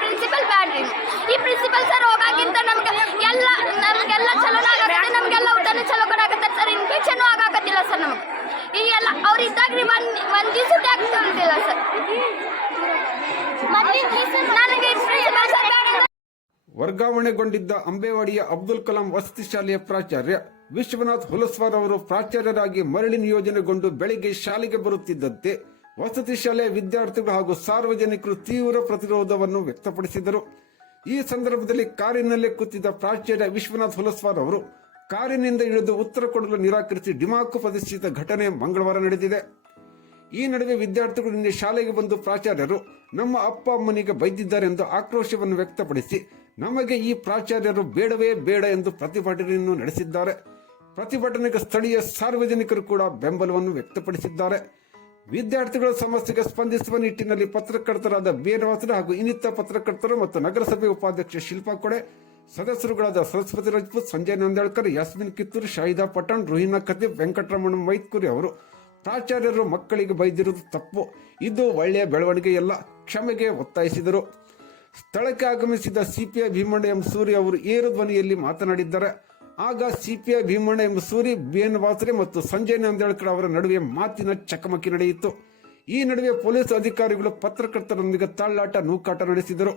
Principal ಬ್ಯಾಡ್ರಿ. ಈ principal sir ಹೋಗಾಗಿಂತ ನಮಗೆಲ್ಲ ಚಲೋ ಆಗತ್ತೆ, ನಮಗೆಲ್ಲ ಊಟನೂ ಚಲೋ ಕೊಡಾಕತ್ತಾರೆ ಸರ್. ಇನ್ಫೆಕ್ಷನ್ ಆಗಾಕತ್ತಿಲ್ಲ ಸರ್ ನಮಗೆ. ಈ ಎಲ್ಲ ಅವ್ರು ಇದ್ದಾಗ್ರಿ ಒಂದು ದಿವಸಕ್ಕೆ ಆಗ್ತಿಲ್ಲ ಸರ್. ನನಗೆ ಪ್ರಿನ್ಸಿಪಲ್ ಸರ್ ವರ್ಗಾವಣೆಗೊಂಡಿದ್ದ ಅಂಬೇವಾಡಿಯ ಅಬ್ದುಲ್ ಕಲಾಂ ವಸತಿ ಶಾಲೆಯ ಪ್ರಾಚಾರ್ಯ ವಿಶ್ವನಾಥ್ ಹುಲಸ್ವಾರ್ ಅವರು ಪ್ರಾಚಾರ್ಯರಾಗಿ ಮರಳಿ ನಿಯೋಜನೆಗೊಂಡು ಬೆಳಿಗ್ಗೆ ಶಾಲೆಗೆ ಬರುತ್ತಿದ್ದಂತೆ ವಸತಿ ಶಾಲೆಯ ವಿದ್ಯಾರ್ಥಿಗಳು ಹಾಗೂ ಸಾರ್ವಜನಿಕರು ತೀವ್ರ ಪ್ರತಿರೋಧವನ್ನು ವ್ಯಕ್ತಪಡಿಸಿದರು. ಈ ಸಂದರ್ಭದಲ್ಲಿ ಕಾರಿನಲ್ಲೇ ಕೂತಿದ್ದ ಪ್ರಾಚಾರ್ಯ ವಿಶ್ವನಾಥ್ ಹುಲಸ್ವಾರ್ ಅವರು ಕಾರಿನಿಂದ ಇಳಿದು ಉತ್ತರ ಕೊಡಲು ನಿರಾಕರಿಸಿ ಡಿಮಾಕು ಪ್ರದರ್ಶಿಸಿದ ಘಟನೆ ಮಂಗಳವಾರ ನಡೆದಿದೆ. ಈ ನಡುವೆ ವಿದ್ಯಾರ್ಥಿಗಳು ನಿನ್ನೆ ಶಾಲೆಗೆ ಬಂದು ಪ್ರಾಚಾರ್ಯರು ನಮ್ಮ ಅಪ್ಪ ಅಮ್ಮನಿಗೆ ಬೈದಿದ್ದಾರೆ ಎಂದು ಆಕ್ರೋಶವನ್ನು ವ್ಯಕ್ತಪಡಿಸಿ ನಮಗೆ ಈ ಪ್ರಾಚಾರ್ಯರು ಬೇಡವೇ ಬೇಡ ಎಂದು ಪ್ರತಿಭಟನೆಯನ್ನು ನಡೆಸಿದ್ದಾರೆ. ಪ್ರತಿಭಟನೆಗೆ ಸ್ಥಳೀಯ ಸಾರ್ವಜನಿಕರು ಕೂಡ ಬೆಂಬಲವನ್ನು ವ್ಯಕ್ತಪಡಿಸಿದ್ದಾರೆ. ವಿದ್ಯಾರ್ಥಿಗಳ ಸಮಸ್ಯೆಗೆ ಸ್ಪಂದಿಸುವ ನಿಟ್ಟಿನಲ್ಲಿ ಪತ್ರಕರ್ತರಾದ ಬೀರವಾಸರ ಹಾಗೂ ಇನ್ನಿತರ ಪತ್ರಕರ್ತರು ಮತ್ತು ನಗರಸಭೆ ಉಪಾಧ್ಯಕ್ಷೆ ಶಿಲ್ಪಾ ಕೊಡೆ, ಸದಸ್ಯರುಗಳಾದ ಸರಸ್ವತಿ ರಾಜ್ಪೂತ್, ಸಂಜಯ್ ನಂದಾಳ್ಕರ್, ಯಾಸ್ಮಿನ್ ಕಿತ್ತೂರು, ಶಾಹಿದಾ ಪಠಾಣ್, ರುಹಿನಾ ಖತೀಬ್, ವೆಂಕಟರಮಣ ಮೈತ್ಕೂರಿ ಅವರು ಪ್ರಾಚಾರ್ಯರು ಮಕ್ಕಳಿಗೆ ಬೈದಿರುವುದು ತಪ್ಪು, ಇದು ಒಳ್ಳೆಯ ಬೆಳವಣಿಗೆಯಲ್ಲ, ಕ್ಷಮೆಗೆ ಒತ್ತಾಯಿಸಿದರು. ಸ್ಥಳಕ್ಕೆ ಆಗಮಿಸಿದ ಸಿಪಿಐ ಭೀಮಣ್ಣ ಎಂ ಸೂರಿ ಅವರು ಏರು ಧ್ವನಿಯಲ್ಲಿ ಮಾತನಾಡಿದ್ದಾರೆ. ಆಗ CPI Bheemanna M Suri, B N Vasare ಮತ್ತು ಸಂಜಯ್ ನಂದಾಳ್ಕರ್ ಅವರ ನಡುವೆ ಮಾತಿನ ಚಕಮಕಿ ನಡೆಯಿತು. ಈ ನಡುವೆ ಪೊಲೀಸ್ ಅಧಿಕಾರಿಗಳು ಪತ್ರಕರ್ತರೊಂದಿಗೆ ತಳ್ಳಾಟ, ನೂಕಾಟ ನಡೆಸಿದರು.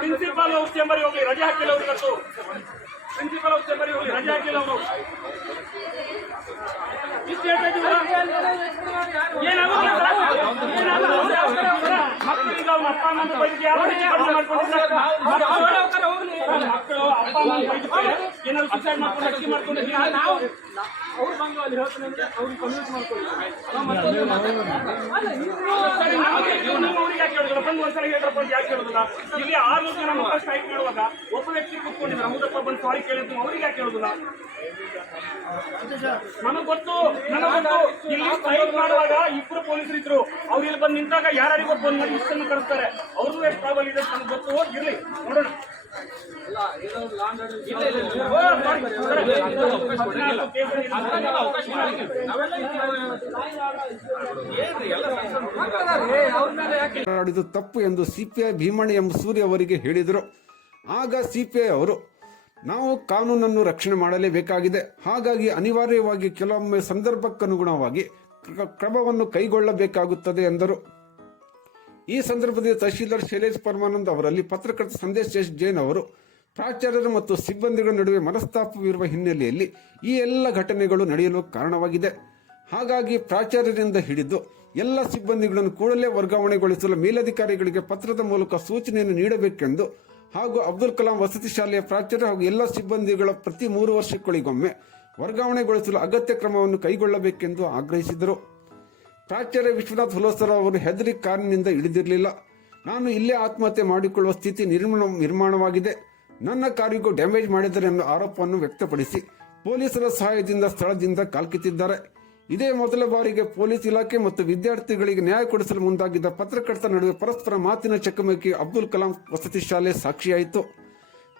ಪ್ರಿನ್ಸಿಪಾಲ್ ಔಷಧಿ ಎಂಬರಿ ಹೋಗಿ ರಜೆ ಹಾಕಿಲ್ಲ ಅವರು. ಇವತ್ತು ಪ್ರಿನ್ಸಿಪಾಲ್ ಔಷಧಿ ಎಂಬರಿ ಹೋಗಿ ರಜೆ ಹಾಕಿಲ್ಲ ಅವರು. ಇಷ್ಟು ಹೇಳ್ತಾ ಇದ್ದೀವಿ. ಮಕ್ಕಳಿಗೆ ಅವ್ನ ಅಪ್ಪ ಅಮ್ಮ ಬೈದಿಗೆ ಯಾವ ರೀತಿ ಮಾಡ್ಕೊಂಡಿದ್ದಾರೆ? ಮಕ್ಕಳು ಅಪ್ಪ ಅಮ್ಮ ಬೈದಿದ್ದಾರೆ, ಏನಾದ್ರು ಸುಸೈಡ್ ಮಾಡ್ಕೊಂಡು ಅಕ್ಕಿ ಮಾಡ್ಕೊಂಡು ಅವ್ರು ಬಂದು ಅಲ್ಲಿ ಹೇಳ್ತಾನೆ ಅವ್ರಿಗೆ ಕನ್ವಿನ್ಸ್ ಮಾಡ್ಕೊಳ್ಳಿ. ಅವ್ರಿಗೆ ಯಾಕೆ ಹೇಳುದಿಲ್ಲ? ಬಂದು ಒಂದ್ಸಲ ಹೇಳ್ರಪ್ಪ ಅಂತ ಯಾಕೆ ಹೇಳುದಿಲ್ಲ? ಇಲ್ಲಿ 600 ಜನ ಮಕ್ಕಳು ಸ್ಟ್ರೈಕ್ ಮಾಡುವಾಗ ಒಬ್ಬ ವ್ಯಕ್ತಿ ಕೂತ್ಕೊಂಡಿದ್ದಾರೆ, ಹೌದಪ್ಪ ಬಂದು ಸಾರಿ ಕೇಳಿದ್ರು, ಅವ್ರಿಗೆ ಯಾಕೆ ಹೇಳುದಿಲ್ಲ? ನನಗೆ ಗೊತ್ತು. ಇಲ್ಲಿ ಸ್ಟ್ರೈಕ್ ಮಾಡುವಾಗ ಇಬ್ಬರು ಪೊಲೀಸರು ಇದ್ರು. ಅವ್ರು ಇಲ್ಲಿ ಬಂದು ನಿಂತಾಗ ಯಾರಿಗೂ ಫೋನ್ ಮಾಡಿ ಇಷ್ಟನ್ನು ಕಳಿಸ್ತಾರೆ. ಅವ್ರಿಗೂ ಎಷ್ಟು ಪ್ರಾಬ್ಲಮ್ ಇದೆ ನನಗೆ ಗೊತ್ತು. ಇರ್ಲಿ ನೋಡೋಣ. ಮಾಡಿದ್ದು ತಪ್ಪು ಎಂದು ಸಿಪಿಐ ಭೀಮಣ್ಣ ಎಂ ಸೂರಿ ಅವರಿಗೆ ಹೇಳಿದರು. ಆಗ ಸಿಪಿಐ ಅವರು, ನಾವು ಕಾನೂನನ್ನು ರಕ್ಷಣೆ ಮಾಡಲೇಬೇಕಾಗಿದೆ, ಹಾಗಾಗಿ ಅನಿವಾರ್ಯವಾಗಿ ಕೆಲವೊಮ್ಮೆ ಸಂದರ್ಭಕ್ಕನುಗುಣವಾಗಿ ಕ್ರಮವನ್ನು ಕೈಗೊಳ್ಳಬೇಕಾಗುತ್ತದೆ ಎಂದರು. ಈ ಸಂದರ್ಭದಲ್ಲಿ ತಹಶೀಲ್ದಾರ್ ಶೈಲೇಶ್ ಪರಮಾನಂದ್ ಅವರಲ್ಲಿ ಪತ್ರಕರ್ತ ಸಂದೇಶ್ ಎಸ್ ಜೈನ್ ಅವರು ಪ್ರಾಚಾರ್ಯರು ಮತ್ತು ಸಿಬ್ಬಂದಿಗಳ ನಡುವೆ ಮನಸ್ತಾಪವಿರುವ ಹಿನ್ನೆಲೆಯಲ್ಲಿ ಈ ಎಲ್ಲ ಘಟನೆಗಳು ನಡೆಯಲು ಕಾರಣವಾಗಿದೆ. ಹಾಗಾಗಿ ಪ್ರಾಚಾರ್ಯರಿಂದ ಹಿಡಿದು ಎಲ್ಲ ಸಿಬ್ಬಂದಿಗಳನ್ನು ಕೂಡಲೇ ವರ್ಗಾವಣೆಗೊಳಿಸಲು ಮೇಲಧಿಕಾರಿಗಳಿಗೆ ಪತ್ರದ ಮೂಲಕ ಸೂಚನೆಯನ್ನು ನೀಡಬೇಕೆಂದು ಹಾಗೂ ಅಬ್ದುಲ್ ಕಲಾಂ ವಸತಿ ಶಾಲೆಯ ಪ್ರಾಚಾರ್ಯ ಹಾಗೂ ಎಲ್ಲ ಸಿಬ್ಬಂದಿಗಳ ಪ್ರತಿ 3 ವರ್ಷಗಳಿಗೊಮ್ಮೆ ವರ್ಗಾವಣೆಗೊಳಿಸಲು ಅಗತ್ಯ ಕ್ರಮವನ್ನು ಕೈಗೊಳ್ಳಬೇಕೆಂದು ಆಗ್ರಹಿಸಿದರು. ಪ್ರಾಚಾರ್ಯ ವಿಶ್ವನಾಥ್ ಹುಲಸ್ವಾರ್ ಅವರು ಹೆದರಿ ಕಾರಿನಿಂದ ಇಳಿದಿರಲಿಲ್ಲ. ನಾನು ಇಲ್ಲೇ ಆತ್ಮಹತ್ಯೆ ಮಾಡಿಕೊಳ್ಳುವ ಸ್ಥಿತಿ ನಿರ್ಮಾಣವಾಗಿದೆ, ನನ್ನ ಕಾರಿಗೂ ಡ್ಯಾಮೇಜ್ ಮಾಡಿದ್ದಾರೆ ಎನ್ನುವ ಆರೋಪವನ್ನು ವ್ಯಕ್ತಪಡಿಸಿ ಪೊಲೀಸರ ಸಹಾಯದಿಂದ ಸ್ಥಳದಿಂದ ಕಾಲ್ಕಿತ್ತಿದ್ದಾರೆ. ಇದೇ ಮೊದಲ ಬಾರಿಗೆ ಪೊಲೀಸ್ ಇಲಾಖೆ ಮತ್ತು ವಿದ್ಯಾರ್ಥಿಗಳಿಗೆ ನ್ಯಾಯ ಕೊಡಿಸಲು ಮುಂದಾಗಿದ್ದ ಪತ್ರಕರ್ತರ ನಡುವೆ ಪರಸ್ಪರ ಮಾತಿನ ಚಕಮಕಿ ಅಬ್ದುಲ್ ಕಲಾಂ ವಸತಿ ಶಾಲೆ ಸಾಕ್ಷಿಯಾಯಿತು.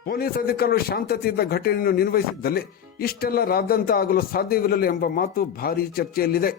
ಪೊಲೀಸ್ ಅಧಿಕಾರಿಗಳು ಶಾಂತತೆಯಿಂದ ಘಟನೆಯನ್ನು ನಿರ್ವಹಿಸಿದ್ದಲ್ಲಿ ಇಷ್ಟೆಲ್ಲ ರಾದ್ದಂತ ಆಗಲು ಸಾಧ್ಯವಿರಲಿಲ್ಲ ಎಂಬ ಮಾತು ಭಾರೀ ಚರ್ಚೆಯಲ್ಲಿದೆ.